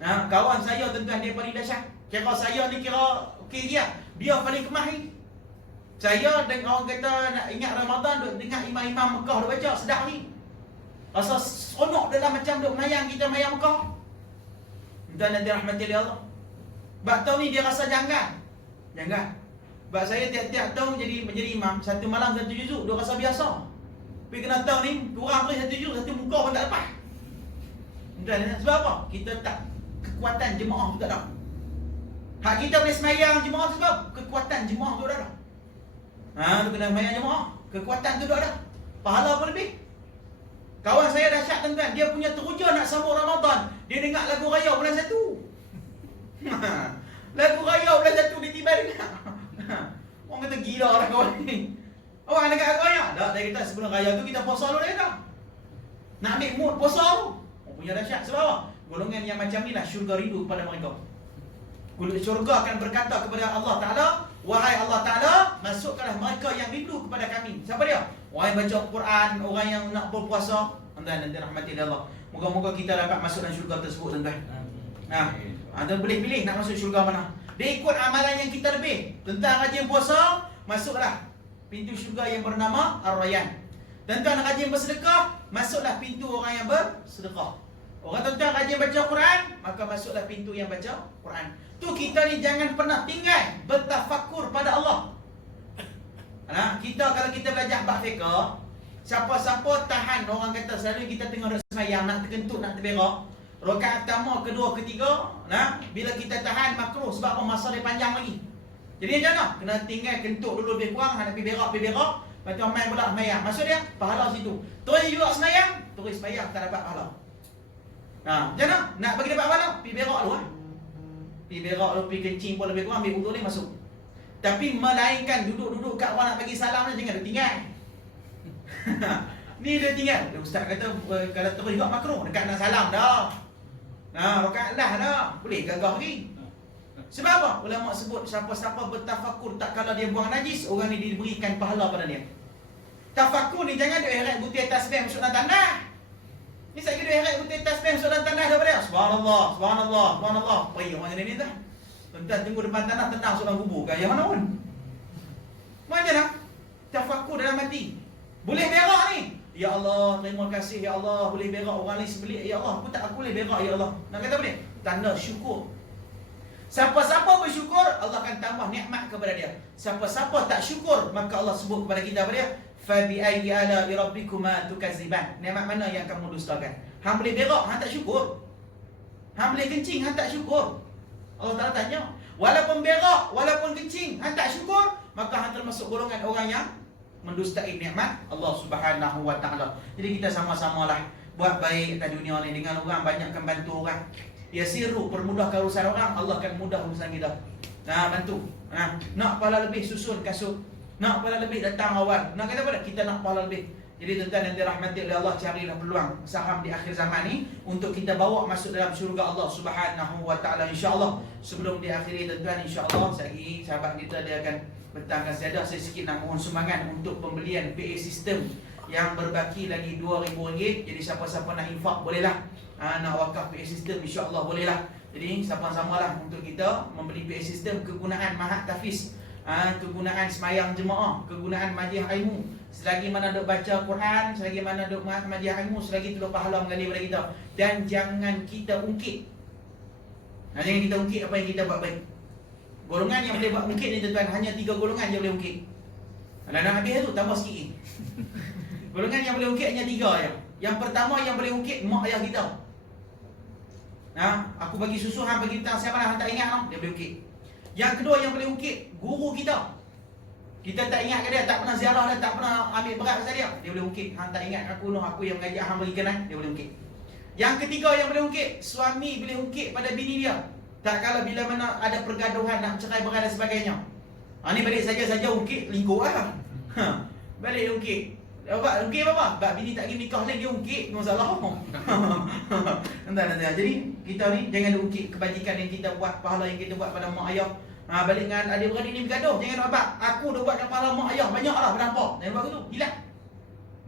Kawan saya tuan-tuan, dia paling dahsyat. Kira saya ni kira okey dia paling kemahir. Saya dengan orang kata nak ingat Ramadan, duk dengar imam-imam Mekah duk baca, sedap ni. Rasa seronok dalam macam duk mayang kita mayang Mekah. Dan nanti rahmati Allah. Sebab tahun ni dia rasa janggal. Sebab saya tiap-tiap tahun menjadi imam, satu malam 1 juzuk, dia rasa biasa. Tapi kena tahun ni, kurang pun 1 juzuk, 1 muka pun tak lepas. Sebab apa? Kita tak, kekuatan jemaah tu tak ada. Hak kita boleh semayang jemaah tu sebab kekuatan jemaah tu tak ada. Tu kena semayang jemaah, kekuatan tu tak ada. Pahala pun lebih. Kawan saya dahsyat tuan-tuan, dia punya teruja nak sambut Ramadan. Dia dengar lagu raya bulan 1. Lagu raya bulan 1 dia tiba dengar. Orang kata gila lah kawan ni. Orang dengar lagu raya? Tak, dia kata sebelum raya tu kita puasa dulu dia kata. Nak ambil mood puasa tu. Orang punya dahsyat. Sebab apa? Golongan yang macam ni lah syurga rindu kepada mereka. Syurga akan berkata kepada Allah Ta'ala, wahai Allah Ta'ala, masukkanlah mereka yang rindu kepada kami. Siapa dia? Orang yang baca Quran, orang yang nak berpuasa. Tuan-tuan, nanti rahmati Allah. Moga-moga kita dapat masuk dalam syurga tersebut, tuan-tuan. Tuan boleh pilih nak masuk syurga mana. Dia ikut amalan yang kita lebih. Tentang rajin puasa, masuklah pintu syurga yang bernama Ar-Rayyan. Tuan-tuan rajin bersedekah, masuklah pintu orang yang bersedekah. Orang tuan-tuan rajin baca Quran, maka masuklah pintu yang baca Quran. Tu kita ni jangan pernah tinggal bertafakur pada Allah. Kita kalau kita belajar bab fiqh, siapa-siapa tahan orang kata selalu kita tengok nak semayang, nak terkentut, nak terberak. Rakaat pertama, kedua, ketiga, nah, bila kita tahan makruh sebab apa? Masa dia panjang lagi. Jadi macam mana? Kena tinggal kentut dulu lebih kurang, nak pergi berak, macam main pula semayang. Maksud dia, pahala situ. Terus juga semayang, terus semayang tak dapat pahala. Nah, macam mana? Nak bagi dapat pahala? Pergi berak dulu lah. Pergi berak dulu, pergi kencing pun lebih kurang, ambil wuduk ni masuk. Tapi melainkan duduk-duduk kat orang nak bagi salam ni, jangan dia tinggal. Ni dia tinggal. Ustaz kata, kalau terus juga makruh, dekat nak salam dah. Nah, rakaat lah dah. Boleh gagah lagi. Sebab apa? Ulama sebut siapa-siapa bertafakur tak kala dia buang najis, orang ni diberikan pahala pada dia. Tafakur ni jangan dia heret butir tasbih masuk dalam tanah. Ni saya kira heret butir tasbih masuk dalam tanah daripada dia. Subhanallah, subhanallah, subhanallah. Pergi orang ni dah. Tuan tunggu depan tanah tenang masuk dalam kubur. Gaya mana pun. Macam mana? Tafakur dalam hati. Boleh berak ni. Ya Allah, terima kasih ya Allah, boleh berak orang ni sebelik. Ya Allah, aku boleh berak ya Allah. Nak kata boleh? Tanda syukur. Siapa-siapa bersyukur, Allah akan tambah nikmat kepada dia. Siapa-siapa tak syukur, maka Allah sebut kepada kita apa dia? Fa bi ayyi ala rabbikuma tukaziban. Nikmat mana yang kamu dustakan? Hang boleh berak, hang tak syukur. Hang boleh kencing, hang tak syukur. Allah Taala tanya, walaupun berak, walaupun kencing, hang tak syukur, maka hang termasuk golongan orang yang mendustai nikmat Allah Subhanahu wa taala. Jadi kita sama-samalah buat baik kat dunia ni dengan orang, banyakkan bantu orang. Yasiru, permudahkan urusan orang, Allah akan mudah urusan kita. Nah, bantu. Nah, nak pahala lebih susun kasut. Nak pahala lebih datang awal. Nak kata apa? Kita nak pahala lebih. Jadi tuan-tuan yang dirahmati oleh Allah, carilah peluang saham di akhir zaman ni untuk kita bawa masuk dalam syurga Allah Subhanahu wa taala insya-Allah. Sebelum diakhiri tuan-tuan, insya-Allah sehari sahabat kita dia akan bentangkan sejadah. Saya sikit nak mohon sumbangan untuk pembelian PA system yang berbaki lagi RM2,000. Jadi siapa-siapa nak infak bolehlah. Nak wakaf PA system insya-Allah bolehlah. Jadi sama-samalah untuk kita membeli PA system kegunaan mahat tahfiz, kegunaan semayang jemaah, kegunaan majlis ilmu. Selagi mana duk baca Quran, selagi mana duk majlis ilmu, selagi tu pahala mengalir pada kita. Dan jangan kita ungkit. Jangan kita ungkit apa yang kita buat baik. Golongan yang boleh buat ungkit ni tuan-tuan, hanya 3 golongan yang boleh ungkit. Kalau nak habis tu tambah sikit. Golongan yang boleh ungkit hanya 3 je. Yang pertama yang boleh ungkit mak ayah kita. Aku bagi susu, hang bagi tang siapa hang tak ingat tau, dia boleh ungkit. Yang kedua yang boleh ungkit guru kita. Kita tak ingat ke dia, tak pernah ziarah dia, tak pernah ambil berat pasal dia, dia boleh ungkit. Hang tak ingat aku yang mengaji hang bagi kenal, dia boleh ungkit. Yang ketiga yang boleh ungkit, suami boleh ungkit pada bini dia. Tak kala bila mana ada pergaduhan nak cerai berai dan sebagainya. Ni balik saja ungkit lingkup lah. Balik ungkit. Ungkit apa? Bak bini tak pergi nikah lagi, dia ungkit masalah apa? Nanti. Jadi kita ni jangan ungkit kebajikan yang kita buat, pahala yang kita buat pada mak ayah. Balik dengan adik-beradik ni bergaduh, jangan buat. Aku dah buat pahala mak ayah banyaklah berdampak. Jangan buat gitu. Hilang.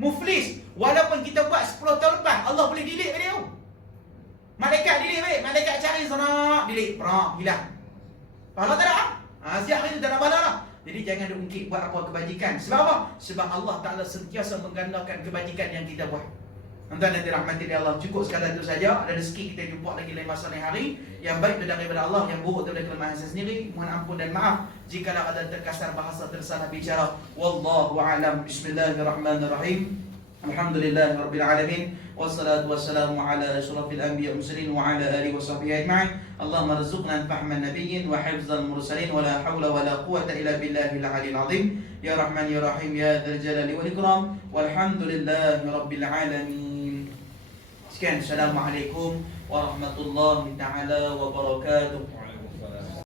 Muflis. Walaupun kita buat 10 tahun lepas, Allah boleh delete dia. Malaikat delete balik, malaikat cari sana, delete, hilang. Pahala tak ada. Siap hari tu tak ada pahala lah. Jadi jangan diungkit buat apa kebajikan. Sebab apa? Sebab Allah Ta'ala sentiasa menggandakan kebajikan yang kita buat. Tuan-tuan dan dirahmati oleh Allah, cukup sekadar itu saja. Ada rezeki kita jumpa lagi lain masa lain hari. Yang baik itu daripada Allah, yang buruk daripada kelemahan saya sendiri. Mohon ampun dan maaf jikalau ada terkasar bahasa, tersalah bicara. Wallahu a'lam. Bismillahirrahmanirrahim. Alhamdulillah Rabbil Alamin. Wassalatu wassalamu ala ashrafil anbiya mursalin wa ala alihi wa sahbihi ajma'in. Allahumma rizqna fahman nabiyyin wa hifzal mursalin wa la hawla wa la quwwata illa billahil aliyyil azim. Ya Rahman ya Rahim ya dzal jalali wal ikram. Walhamdulillahi Rabbil Alamin. Sekian, assalamualaikum warahmatullahi taala wabarakatuh.